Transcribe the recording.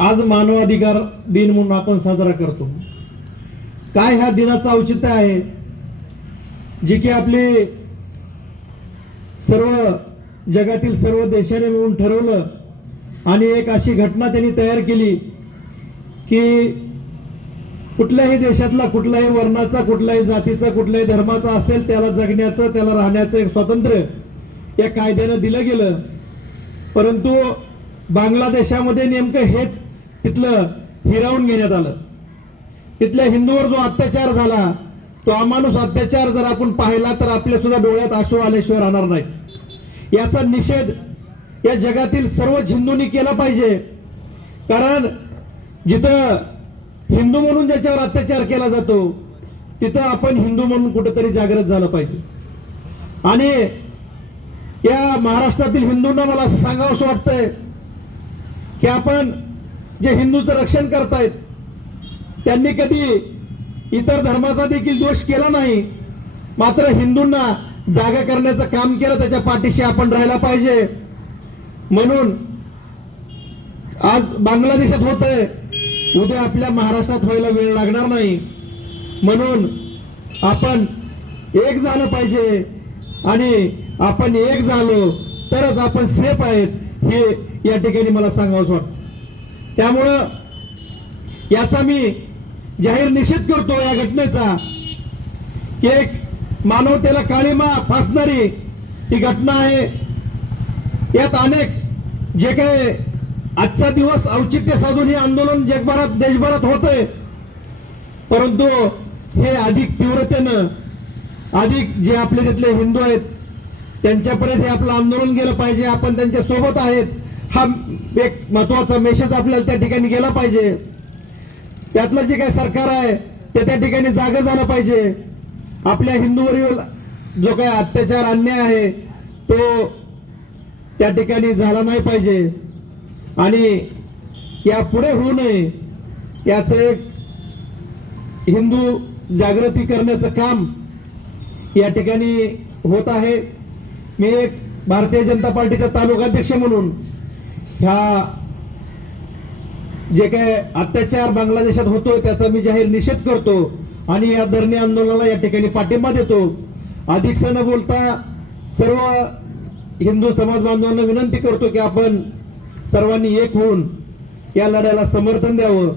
आज मानवाधिकार दिन म्हणून आपण साजरा करतो. काय ह्या दिनाचं औचित्य आहे? जे की आपले सर्व जगातील सर्व देशाने मिळून ठरवलं आणि एक अशी घटना त्यांनी तयार केली की कुठल्याही देशातला कुठल्याही वर्णाचा कुठल्याही जातीचा कुठल्याही धर्माचा असेल त्याला जगण्याचं त्याला राहण्याचं एक स्वातंत्र्य या कायद्यानं दिलं गेलं. परंतु बांगलादेशामध्ये नेमकं हेच तिथलं हिरावून घेण्यात आलं. तिथल्या हिंदूवर जो अत्याचार झाला तो अमानुष अत्याचार जर आपण पाहिला तर आपल्या सुद्धा डोळ्यात आशू आल्याशिवाय राहणार नाही. याचा निषेध या जगातील सर्वच हिंदूंनी केला पाहिजे. कारण जिथं हिंदू म्हणून ज्याच्यावर अत्याचार केला जातो तिथं आपण हिंदू म्हणून कुठेतरी जागृत झालं पाहिजे. आणि या महाराष्ट्रातील हिंदूंना मला असं सांगावंसं वाटतंय की आपण जे हिंदूचं रक्षण करतायत त्यांनी कधी इतर धर्माचा देखील दोष केला नाही. मात्र हिंदूंना जागा करण्याचं काम केलं त्याच्या पाठीशी आपण राहायला पाहिजे. म्हणून आज बांगलादेशात होतंय. उद्या आपल्या महाराष्ट्रात व्हायला वेळ लागणार नाही. म्हणून आपण एक झालं पाहिजे आणि आपण एक झालो तरच आपण सेफ आहेत हे या ठिकाणी मला सांगावंच वाटतं. त्यामुळं याचा मी जाहीर निषेध करतो या घटनेचा की एक मानवतेला काळीमा फासणारी ही घटना आहे. यात अनेक जे काही आजचा दिवस औचित्य साधून हे आंदोलन जगभरात देशभरात होतंय. परंतु हे अधिक तीव्रतेनं अधिक जे आपले तिथले हिंदू आहेत त्यांच्यापर्यंत हे आपलं आंदोलन गेलं पाहिजे आपण त्यांच्यासोबत आहेत. हा एक महत्त्वाचा मेसेज आपल्याला त्या ठिकाणी गेला पाहिजे. त्यातलं जे काही सरकार आहे ते त्या ठिकाणी जागा झालं पाहिजे. आपल्या हिंदूवरील जो काही अत्याचार अन्याय आहे तो त्या ठिकाणी झाला नाही पाहिजे. आणि या पुढे होऊ नये याचं एक हिंदू जागृती करण्याचं काम या ठिकाणी होत आहे. मी एक भारतीय जनता पार्टीचा तालुकाध्यक्ष म्हणून ह्या जे काय अत्याचार बांगलादेशात होतोय त्याचा मी जाहीर निषेध करतो आणि या धरणे आंदोलनाला या ठिकाणी पाठिंबा देतो. अधिक न बोलता सर्व हिंदू समाज बांधवांना विनंती करतो की आपण सर्वांनी एक होऊन या लढ्याला समर्थन द्यावं.